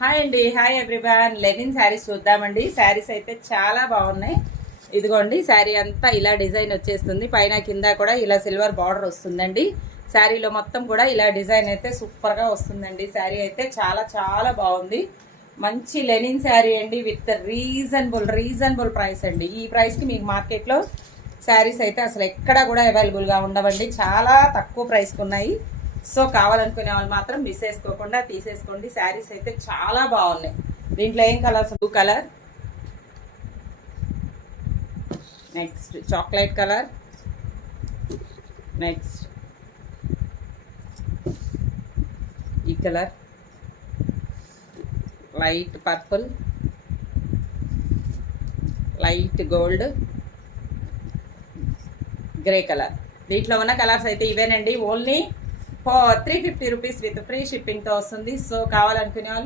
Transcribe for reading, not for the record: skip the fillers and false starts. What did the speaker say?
Hi అండి, hi everyone. Lenin saris చూద్దామండి. శారీస్ అయితే చాలా బాగున్నాయి. ఇదిగోండి, శారీ అంతా ఇలా డిజైన్ వచ్చేస్తుంది. పైన కింద కూడా ఇలా సిల్వర్ బార్డర్ వస్తుందండి. శారీలో మొత్తం కూడా ఇలా డిజైన్ అయితే సూపర్గా వస్తుందండి. శారీ అయితే చాలా చాలా బాగుంది. మంచి లెనిన్ శారీ అండి, విత్ రీజనబుల్ ప్రైస్ అండి. ఈ ప్రైస్కి మీకు మార్కెట్లో శారీస్ అయితే అసలు ఎక్కడా కూడా అవైలబుల్గా ఉండవండి. చాలా తక్కువ ప్రైస్కి ఉన్నాయి. సో కావాలనుకునే వాళ్ళు మాత్రం మిస్ చేసుకోకుండా తీసేసుకోండి. శారీస్ అయితే చాలా బాగున్నాయి. దీంట్లో ఏం colours? Blue colour, next chocolate colour, next ఈ colour, light purple, light gold, grey colour. దీంట్లో ఉన్న కలర్స్ అయితే ఇవేనండి. ఓన్లీ 350 రూపీస్ విత్ ఫ్రీ షిప్పింగ్తో వస్తుంది. సో కావాలనుకునే వాళ్ళు